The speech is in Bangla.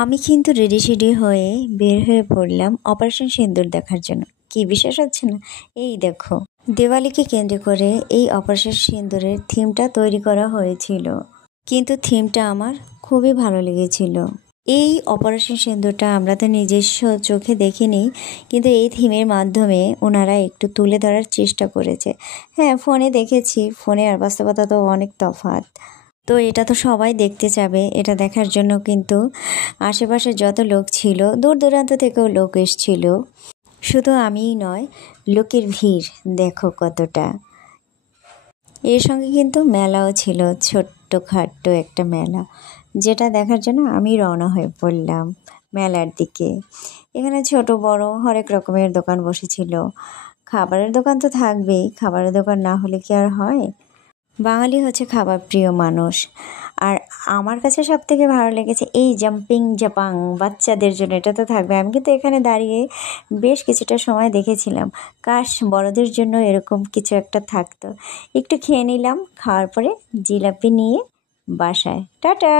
আমি কিন্তু রেডি হয়ে বের হয়ে পড়লাম অপারেশন সিন্দুর দেখার জন্য। কি বিশ্বাস হচ্ছে না? এই দেখো, দিওয়ালিকে কেন্দ্র করে এই অপারেশন সিন্দুরের থিমটা তৈরি করা হয়েছিল, কিন্তু থিমটা আমার খুবই ভালো লেগেছিল। এই অপারেশন সিন্দুরটা আমরা তো নিজস্ব চোখে দেখিনি, কিন্তু এই থিমের মাধ্যমে ওনারা একটু তুলে ধরার চেষ্টা করেছে। হ্যাঁ, ফোনে দেখেছি, ফোনে আর বাস্তবতা তো অনেক তফাৎ। তো এটা তো সবাই দেখতে চাবে, এটা দেখার জন্য কিন্তু আশেপাশে যত লোক ছিল, দূর দূরান্ত থেকেও লোক এসছিল। শুধু আমিই নয়, লোকের ভিড় দেখো কতটা। এর সঙ্গে কিন্তু মেলাও ছিল, ছোট্টখাট্ট একটা মেলা, যেটা দেখার জন্য আমি রওনা হয়ে পড়লাম মেলার দিকে। এখানে ছোট বড় হরেক রকমের দোকান বসেছিল। খাবারের দোকান তো থাকবেই, খাবারের দোকান না হলে কি আর হয়? বাঙালি হচ্ছে খাবার প্রিয় মানুষ। আর আমার কাছে সব থেকে ভালো লেগেছে এই জাম্পিং জাপাং, বাচ্চাদের জন্য এটা তো থাকবে। আমি কিন্তু এখানে দাঁড়িয়ে বেশ কিছুটা সময় দেখেছিলাম, কাশ বড়দের জন্য এরকম কিছু একটা থাকতো। একটু খেয়ে নিলাম, খাওয়ার পরে জিলাপি নিয়ে বাসায় টাটা।